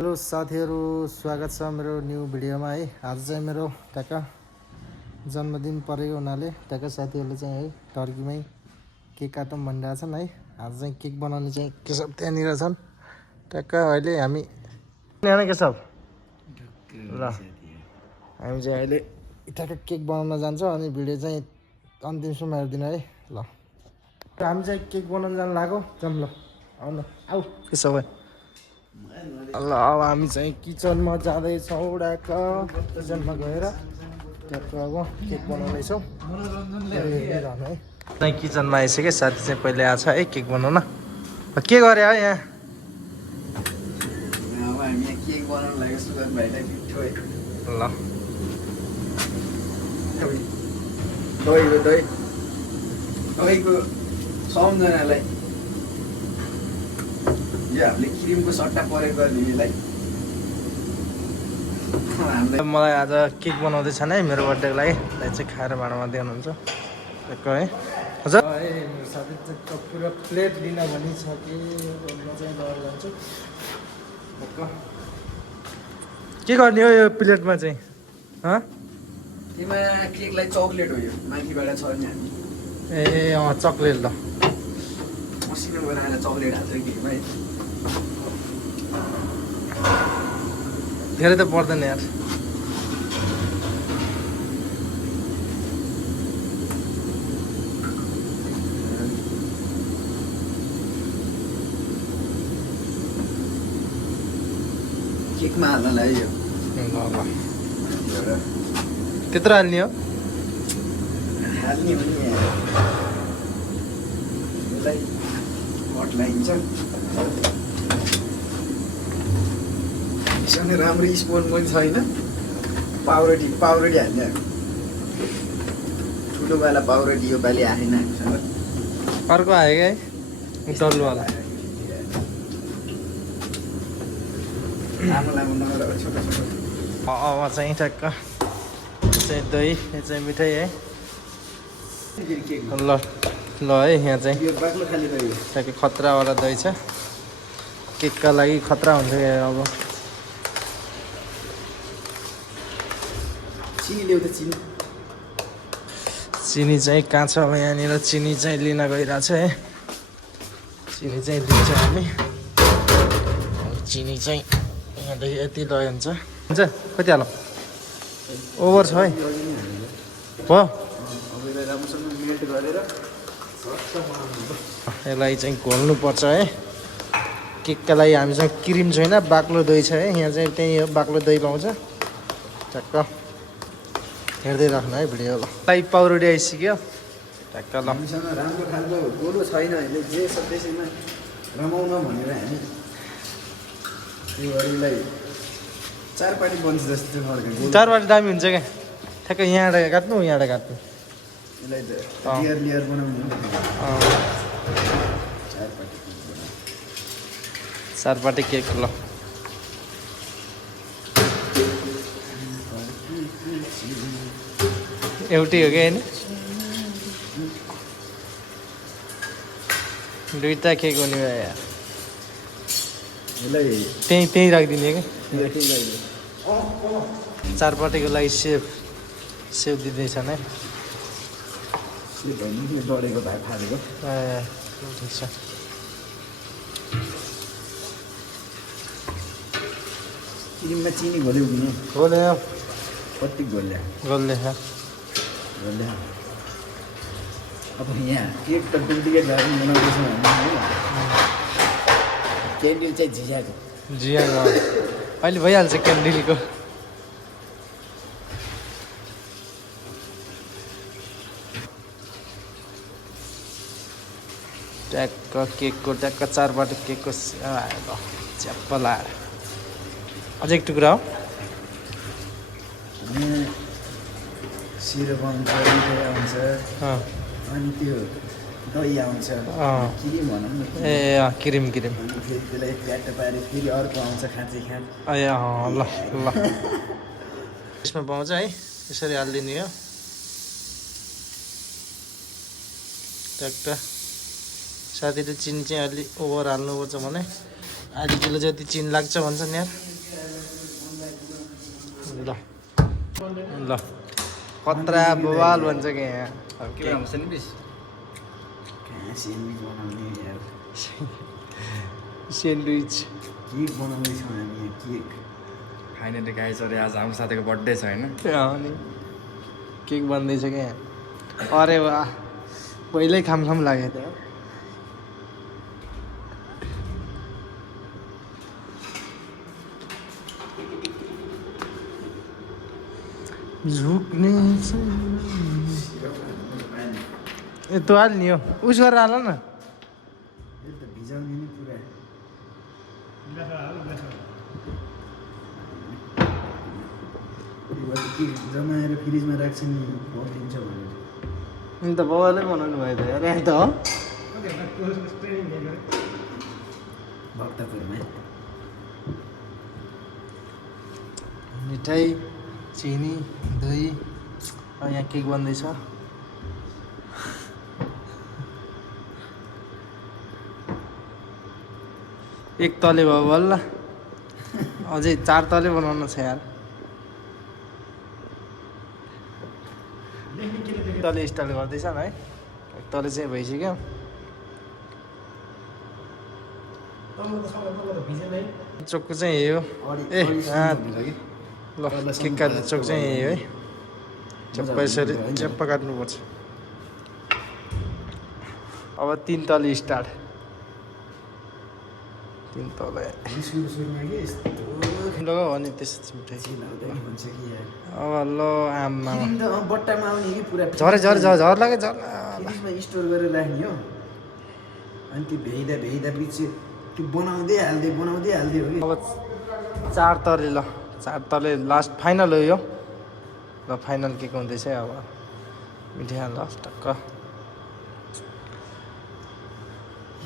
Hello साथीहरू, स्वागत छ मेरो न्यू भिडियोमा है। आज चाहिँ मेरो ट्याक्क जन्मदिन परेको हुनाले ट्याक्क साथीहरूले चाहिँ है टर्कीमै केक काटौँ भनिरहेको छन् है। आज चाहिँ केक बनाउने चाहिँ केशव त्यहाँनिर छन्। ट्याक्क अहिले हामी केशव ल हामी चाहिँ अहिले ट्याक्क केक बनाउन जान्छौँ अनि भिडियो चाहिँ अन्तिमसम्म हेरिदिनु है। ल हामी चाहिँ केक बनाउन जानु लाग्यो। जाऊँ ल, आउनु आऊ केशव भाइ। ल अब हामी चाहिँ किचनमा जाँदैछौँ। डाक्क किचनमा गएर ट्याक्क अब केक बनाउनेछौँ है। किचनमा आइसक्यो, साथी चाहिँ पहिले आएको छ है केक बनाउन। के गरे है यहाँ? केक बनाउनु लाग्यो सुगन भाइलाई मिठो है। ल दहीको सम्झनालाई यो हामीले क्रिमको सट्टा परेको गरिदिनेलाई मलाई आज केक बनाउँदैछन् है मेरो बर्थडेको लागि। त्यहाँ चाहिँ खाएर भाँडामा दिनुहुन्छ ट्याक्क है। हजुर मेरो साथी चाहिँ पुरा प्लेट लिन भनिसके म चाहिँ लिएर जान्छु ट्याक्क। के गर्ने हो यो प्लेटमा चाहिँ? तिमा केकलाई चक्लेट हो यो माथिबाट छर्ने हामी। ए अँ चक्लेट ल मसिनो बनाएर चक्लेट हाल्छ केकमा। धेरै त पर्दैन यार। केकमा हाल्नलाई यो त्यत्रो हाल्ने हो? हाल्ने हो नि यसलाई हट लगाइन्छ। सँगै राम्रो स्पोन पनि छैन। पाउरोटी हाल्ने ठुलोवाला पाउरोटी यो पालि आएन हामीसँग। अर्को आयो क्या है डल्लोवाला। लामो लामो नगरेर छोटो छोटो। अब चाहिँ ट्याक्क चाहिँ दही, यो चाहिँ मिठाई है। ल ल है यहाँ चाहिँ यो बाक्लो खाली दही ट्याक्क खतरावाला दही छ। केकका लागि खतरा हुन्छ अब। चिनी ल्याउ त चिनी। चिनी चाहिँ कहाँ छ? अब यहाँनिर चिनी चाहिँ लिन गइरहेको छ है। चिनी चाहिँ लिन्छ हामी। चिनी चाहिँ यहाँदेखि यति लय हुन्छ। हुन्छ कति हालौँ? ओभर छ है भयो। अब यसलाई राम्रोसँग मेल्ट गरेर यसलाई चाहिँ घोल्नुपर्छ है। केकका लागि हामीसँग क्रिम छैन, बाक्लो दही छ है। यहाँ चाहिँ त्यही हो बाक्लो दही पाउँछ। ट्याक्क हेर्दै राख्नु है भिडियो। ल पाउरोटी आइसक्यो ट्याक्क। ल हामीसँग राम्रो खालको गोलो छैन अहिले, जे छ त्यसैमा रमाउन भनेर हामी योहरूलाई चारपाटी बन्छ जस्तो फर्केको। चारवटा दामी हुन्छ क्या। ठ्याक्क यहाँबाट काट्नु, यहाँबाट काट्नु। यसलाई त लेयर बनाउनु चारपाटी केक। ल एउटै हो क्या होइन? दुईवटा केक हुने भयो यार। यसलाई त्यहीँ राखिदिने क्या। लगाइदियो। चारपाटीको लागि सेव दिँदैछन् है। डढेको भाइ फालेको। ए ठिक छ। क्रिममा चिनी घोल्यौ कि नि? गोले कति घोल्या गोले घोल्या। अब यहाँ केक त डुप्लिकेट भएर बनाउँदैछौँ हामी है। क्यान्डल चाहिँ झिझाएको। जिया अहिले भइहाल्छ क्यान्डलको। ट्याक्क केकको ट्याक्क चारपाटी केकको आयो च्याप्प लाएर अझै एक टुक्रा हो। सिरप आउँछ, मिठाई आउँछ, अनि त्यो दही आउँछ, क्रिम भनौँ न। ए क्रिम अनि फेरि त्यसलाई प्याट पारेर फेरि अर्को आउँछ खाँची खाँच। ए ल ल यसमा पाउँछ है। यसरी हालिदिने हो ट्याक्क। साथीले चिनी चाहिँ अलि ओभर हाल्नुपर्छ भने आधी किलो जति चिनी लाग्छ भन्छन् यार। ल ल खतरा बवाल भन्छ कि यहाँ अब के बनाउँछ नि बिस कहाँ सेन्डविच बनाउने यार सेन्डविच केक बनाउँदैछौँ हामी यहाँ केक फाइनली गाइस अरे आज हाम्रो साथीको बर्थडे छ होइन अनि केक बन्दैछ क्या यहाँ अरे वाह पहिल्यै खाम लाग्यो त झुक्ने ए तँ हाल नि हो उस गरेर हाल न भिजाउने नि पुरा के जमाएर फ्रिजमा राख्छ नि पक्रिन्छ भनेर नि त बाबाले बनाउनु भयो त यार यहाँ त हो भक्तपुरमा मिठाई चिनी दही यहाँ केक बन्दैछ एक तले भयो बल्ल अझै 4 तले बनाउनु छ यार तले स्टार्ट गर्दैछन् है एक तले चाहिँ भइसक्यो चोकको चाहिँ यही हो ए ल केक काट्ने चोक चाहिँ यही है चप्प यसरी चप्प काट्नुपर्छ अब 3 तले स्टार्ट 3 तले लगाऊ अनि त्यस मिठाई अब ल आमा बट्टामा आउने कि पुरा झरे लाग्यो झर फ्रिजमा स्टोर गरेर राख्ने हो अनि त्यो भेइदा पछि त्यो बनाउँदै हाल्दै हो कि अब 4 तले ल 4 तले लास्ट फाइनल हो यो ल फाइनल केक हुँदैछ अब मिठाई हाल टक्क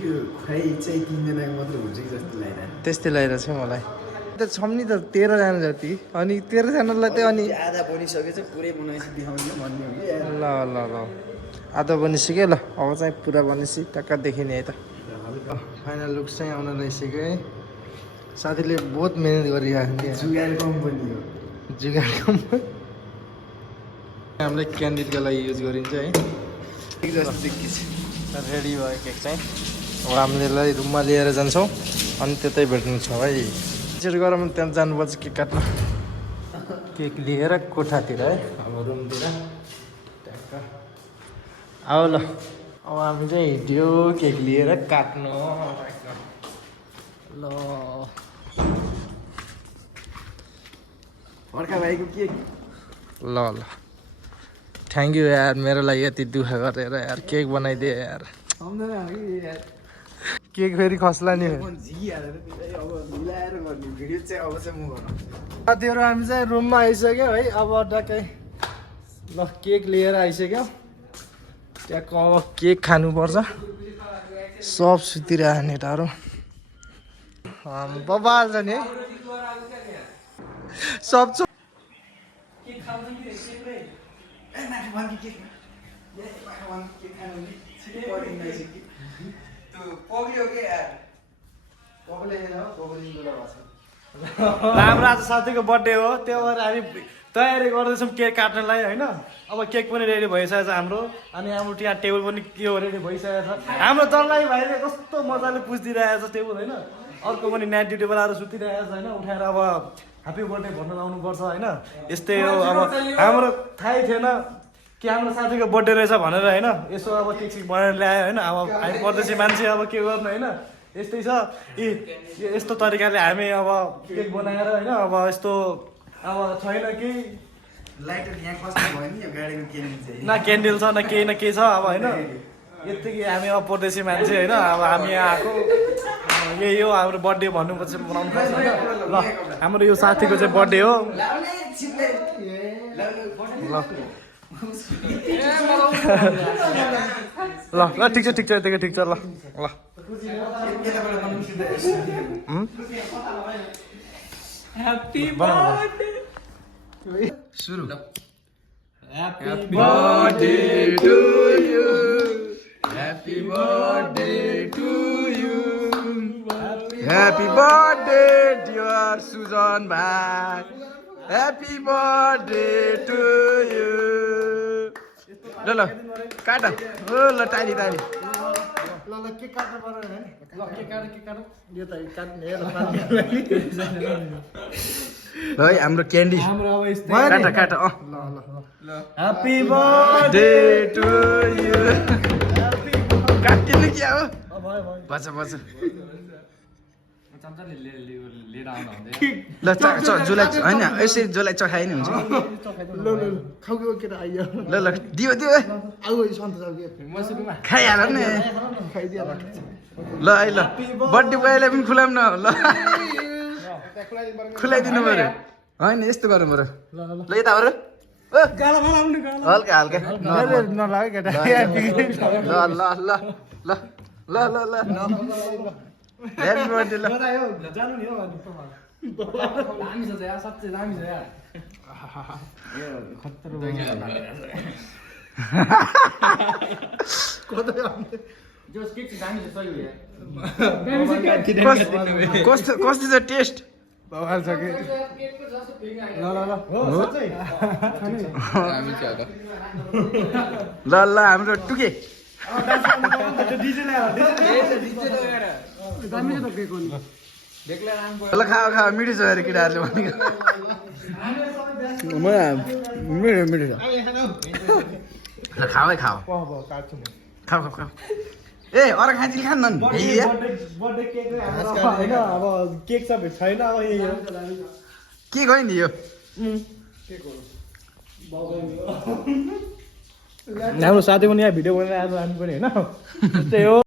यो खुवाइ चाहिँ 3 जनाको मात्र हुन्छ कि जस्तो लागिरहेको त्यस्तै लगाइरहेको छ मलाई त छम् नि त 13 जना जति अनि 13 जनालाई चाहिँ अनि आधा बनिसकेछ पुरै बनाएपछि देखाउने भन्ने हो कि ल आधा बनिसक्यो ल अब चाहिँ पुरा बनेपछि टक्क देखिने है त फाइनल लुक चाहिँ आउन लागिसक्यो है साथीले बहुत मिहिनेत गरिरहेको थियो जुगाड कम्पनी हो जुगाड कम्पनी हामीले क्यान्डिडको लागि युज गरिन्छ है ठिक जस्तो देखिन्छ रेडी भयो केक चाहिँ अब हामीले यसलाई रुममा लिएर जान्छौँ अनि त्यतै भेट्नु छ है त्यसरी गरौँ त्यहाँ जानुपर्छ केक काट्न केक लिएर कोठातिर है अब रुमतिर ट्याक्क आऊ ल अब हामी चाहिँ हिँड्यो केक लिएर काट्नु ल अर्का भाइको केक ल थ्याङ्क यू यार मेरो लागि यति दुःख गरेर यार केक बनाइदिए यार सम्झना हो कि यार केक फेरि खस्ला नि झिकिहालेर त्यसलाई अब मिलाएर गर्ने भिडियो चाहिँ अब चाहिँ म गर्नु साथीहरू हामी चाहिँ रुममा आइसक्यो है अब टक्कै ल केक लिएर आइसक्यो त्यहाँको अब केक खानुपर्छ सब सुतिरहेको नेटाहरू बबाल छ नि है सब हाम्रो आज साथीको बर्थडे हो त्यो भएर हामी तयारी गर्दैछौँ केक काट्नलाई होइन अब केक पनि रेडी भइसकेको छ हाम्रो अनि हाम्रो यहाँ टेबल पनि के हो रेडी भइसकेको छ हाम्रो दललाई भाइले कस्तो मजाले पुछिदिइरहेको छ टेबल होइन अर्को पनि नाइट ड्युटीबाट आएर सुतिरहेको छ होइन उठाएर अब ह्याप्पी बर्थडे भन्न लाउनुपर्छ होइन यस्तै हो अब हाम्रो थाहै थिएन कि हाम्रो साथीको बर्थडे रहेछ भनेर होइन यसो अब केक सेक बनाएर ल्यायो होइन अब हामी परदेशी मान्छे अब के गर्नु होइन यस्तै छ यस्तो तरिकाले हामी अब केक बनाएर होइन अब यस्तो अब छैन कि लाइटर यहाँ कस्तो भयो नि यो गाडीको क्यान्डिल चाहिँ न क्यान्डल छ न केही छ अब होइन यत्तिकै हामी अब परदेशी मान्छे होइन अब हामी यहाँ आएको यही हो हाम्रो बर्थडे भन्नुपर्छ बनाउनु पर्छ होइन ल हाम्रो यो साथीको चाहिँ बर्थडे हो ल ल ठिक छ ल ल ह्याप्पी सुरु Happy birthday to you happy birthday to you happy birthday dear Sujan भाइ ह्याप्पी बर्थडे टु यु ल ल काट ओ ल टाली टाली ल केक काट्नु पर्यो नि ल केक काट यो त काट्ने हेर ल है हाम्रो क्यान्डी हाम्रो अब यस्तै काट काट अँ ल happy birthday day to you काटिनु क्या हो भयो बच्छ बच्छ लिएर आउँदा हुँदैन ल जसलाई होइन यसरी जसलाई चखाइ नि हुन्छ ल खाउको केटा आइयो ल ल दियो दियो है आउ सन्तोष आउ खाइहाल नि खाइदियो ल है ल बर्थडे बोयलाई पनि खुलाउन ल खुलाइदिनु पऱ्यो होइन यस्तो गर्नु पऱ्यो ल यता गर हल्का हल्का नलाग्यो केटा ल ल ल ल ल ल ल ह्याप्पी बर्थडे ल जानु नि हो दामी छ यार सच्चै दामी छ यार जोस केक चाहिँ दामी छ सही हो यार कस्तो कस्तो छ टेस्ट बवाल छ के ल हो सच्चै ल ल हाम्रो टुके डिजे ल्याएर दामी छ त केक नि ल खाऊ खाऊ मिठो छ अरे केटाहरूले भनेको मिठो मिठो छ ल खाऊ है खाऊ काट्छु खाऊ खाऊ खाऊ ए अरू खाँचिल खान्न नि बर्थडे केक होइन अब केक सब छैन अब यही हो के खै नि यो हाम्रो साथी पनि यहाँ भिडियो बनाएर आज हामी पनि होइन त्यही हो